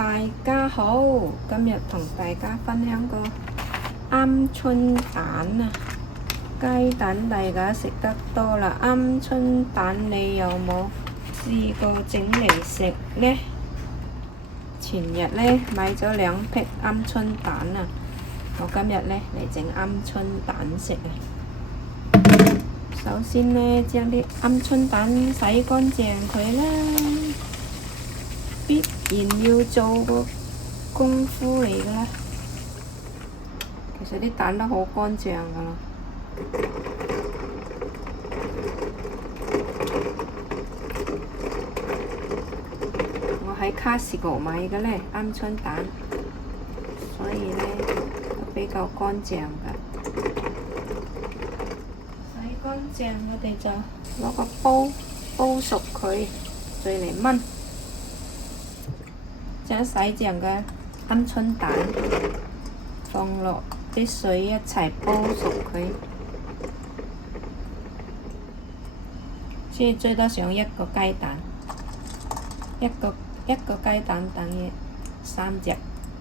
大家好，今日同大家分享個鵪鶉蛋啊！雞蛋大家食得多啦，鵪鶉蛋你有冇試過整嚟食呢？前日呢買咗2匹鵪鶉蛋啊，我今日呢嚟整鵪鶉蛋食啊！首先呢，將啲鵪鶉蛋洗乾淨佢啦，必然要做個功夫嚟㗎啦。其實啲蛋都好乾淨㗎啦。我喺Costco買嘅呢鵪鶉蛋，所以呢都比較乾淨㗎。洗乾淨，我哋就攞個煲熟佢，再嚟燜。將洗淨嘅鵪鶉蛋放落啲水一齊煲熟佢，即係最多上1個雞蛋，一個雞蛋等於3隻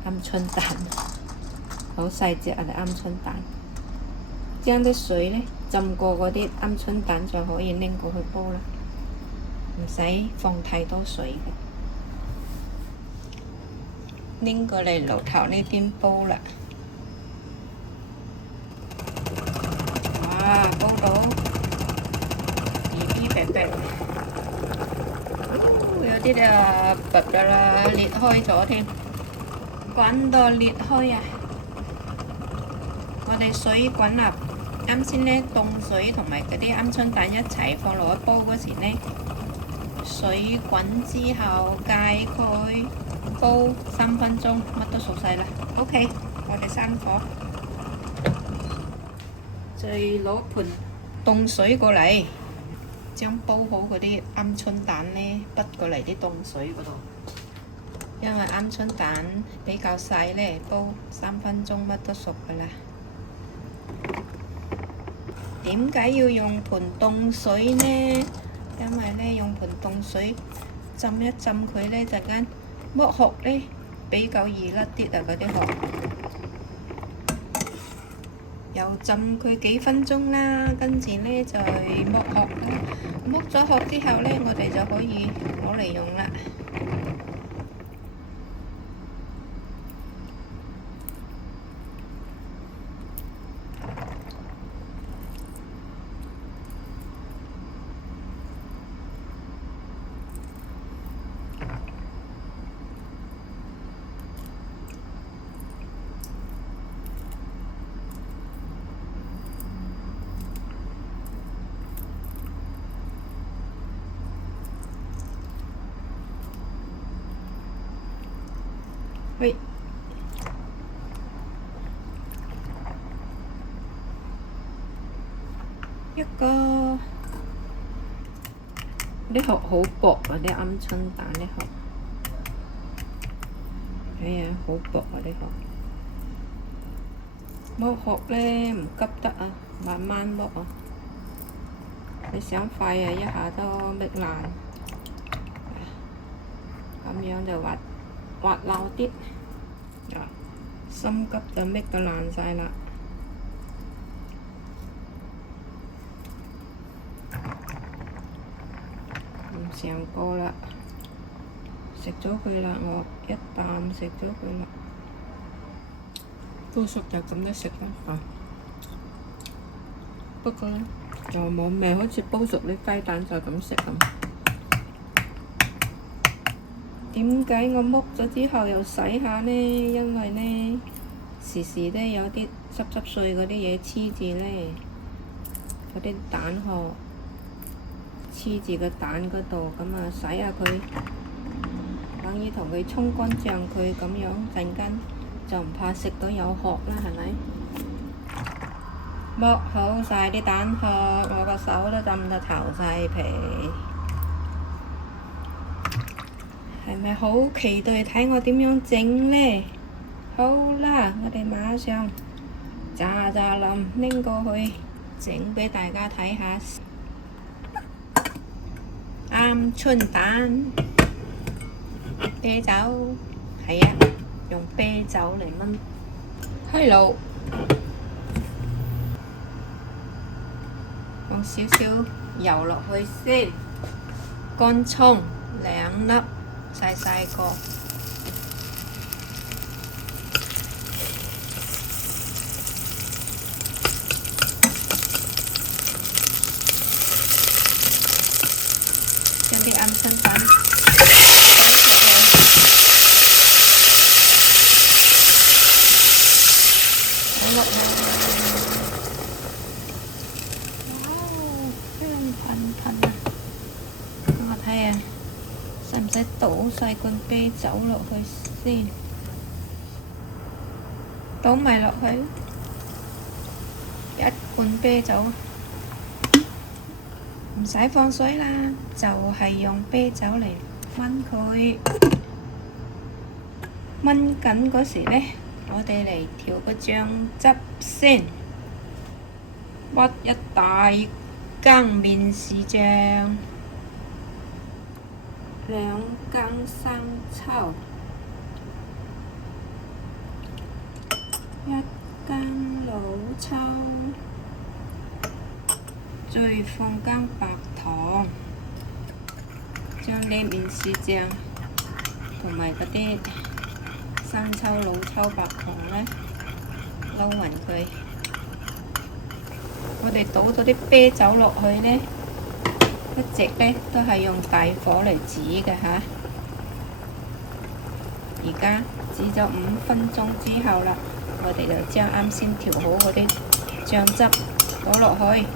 鵪鶉蛋，好細隻啊！啲鵪鶉蛋，將啲水呢浸過嗰啲鵪鶉蛋就可以拎過去煲啦，唔使放太多水嘅。拎過嚟爐頭呢邊煲啦。哇，煲到白白，有啲就拔啦，裂開咗添，滾到裂開啊！我哋水滾啦，啱先呢凍水同埋嗰啲鵪鶉蛋一齊放落去煲嗰時呢，水滾之後解開。煲3分鐘，乜都熟晒啦。OK， 我哋閂火，再攞盆凍水過嚟，將煲好嗰啲鵪鶉蛋呢，滗過嚟啲凍水嗰度。因為鵪鶉蛋比較細呢，煲3分鐘乜都熟噶啦。點解要用盆凍水呢？因為呢，用盆凍水浸一浸佢呢，陣間剝殼呢比較易甩啲啊！嗰啲殼又浸佢幾分鐘啦，跟住呢就剝殼啦。剝咗殼之後呢，我哋就可以攞嚟用啦。喂，一個啲殼好薄啊！啲鵪鶉蛋啲殼，哎呀，好薄啊！啲殼剝殼呢唔急得啊，慢慢剝啊。你想快啊，一下都搣爛，咁樣就滑溜啲，心急就搣到爛晒啦。唔上過啦，食咗佢啦，我一啖食咗佢啦。煲熟就咁樣食啦。不過呢，就冇味，好似煲熟啲雞蛋就咁食咁。點解我剝咗之後又洗下呢？因為呢，時時都有啲濕碎嗰啲嘢黐住呢，嗰啲蛋殼黐住個蛋嗰度，咁啊洗下佢，等於同佢沖乾淨佢咁樣，陣間就唔怕食到有殼啦，係咪？剝好晒啲蛋殼，我個手都浸到頭晒皮。係咪好期待睇我點樣整呢？好啦，我哋馬上喳林拎過去整畀大家睇下。鵪鶉蛋、啤酒，係啊，用啤酒嚟炆。開爐，放少少油落去先，乾葱2粒，細細個。將啲鵪鶉蛋倒落去，哇！香噴噴啊！我睇下，使唔使倒細罐啤酒落去先？倒埋落去，一罐啤酒。唔使放水啦，就係用啤酒嚟炆佢。炆緊嗰時呢，我哋嚟調個醬汁先。屈一大羹面豉醬，2羹生抽，1羹老抽。再放間白糖，將啲面豉醬同埋嗰啲生抽、老抽、白糖呢撈勻佢。我哋倒咗啲啤酒落去呢，一直呢都係用大火嚟煮嘅嚇。而家煮咗5分鐘之後啦，我哋就將啱先調好嗰啲醬汁倒落去。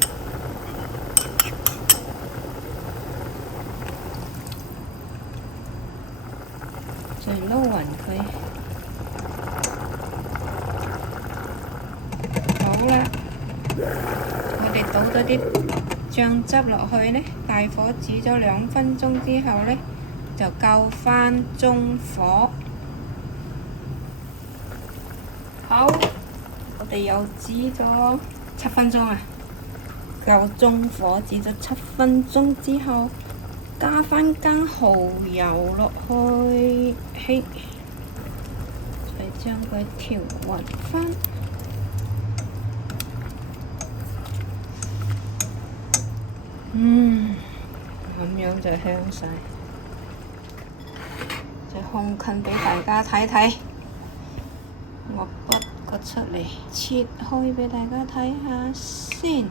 再撈勻佢，好啦，我哋倒咗啲醬汁落去呢，大火煮咗2分鐘之後呢，就校返中火。好，我哋又煮咗7分鐘啊，校中火煮咗7分鐘之後。加返間蠔油落去，再將佢調勻返。咁樣就香晒。再烘近俾大家睇睇，我剝個出嚟，切開俾大家睇下先。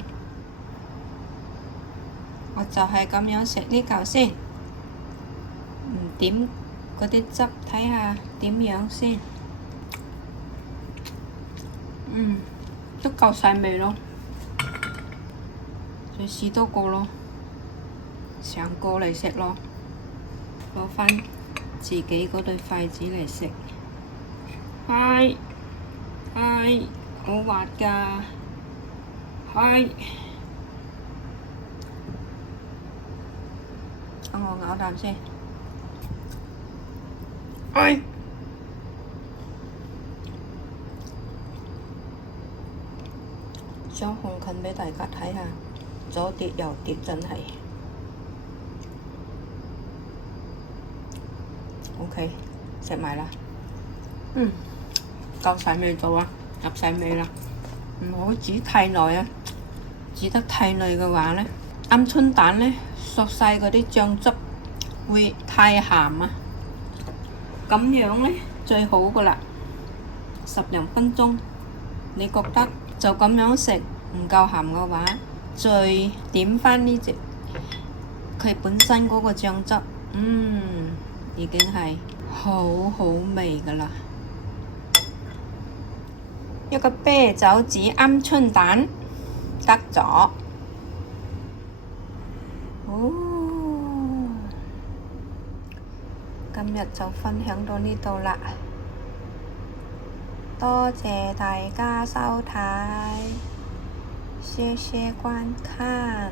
我就係咁樣食呢嚿先，唔點嗰啲汁，睇下點樣先。都夠晒味咯，再試多個咯，成個嚟食咯，攞返自己嗰對筷子嚟食。係，好滑㗎，係。等我咬啖先。想紅近俾大家睇下，左跌右跌真係。OK， 食埋啦。夠晒味道啊，入晒味啦。唔好煮太耐啊，煮得太耐嘅話呢，鵪鶉蛋呢，索晒嗰啲醬汁會太鹹啊。咁樣呢，最好噶啦，10零分鐘。你覺得就咁樣食唔夠鹹嘅話，再點返呢隻佢本身嗰個醬汁，已經係好好味噶啦。一個啤酒煮鵪鶉蛋得咗。今日就分享到呢度啦，多謝大家收睇，謝謝觀看，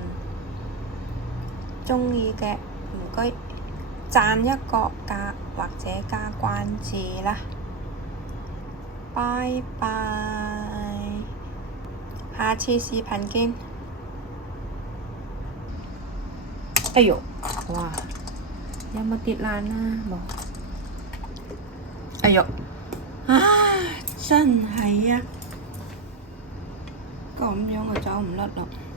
鍾意嘅唔該讚一個加或者加關注啦，拜拜，下次視頻見。哎呦，哇！有冇跌爛啊？冇。哎哎呦，啊，真係啊，咁樣我走唔甩啦〜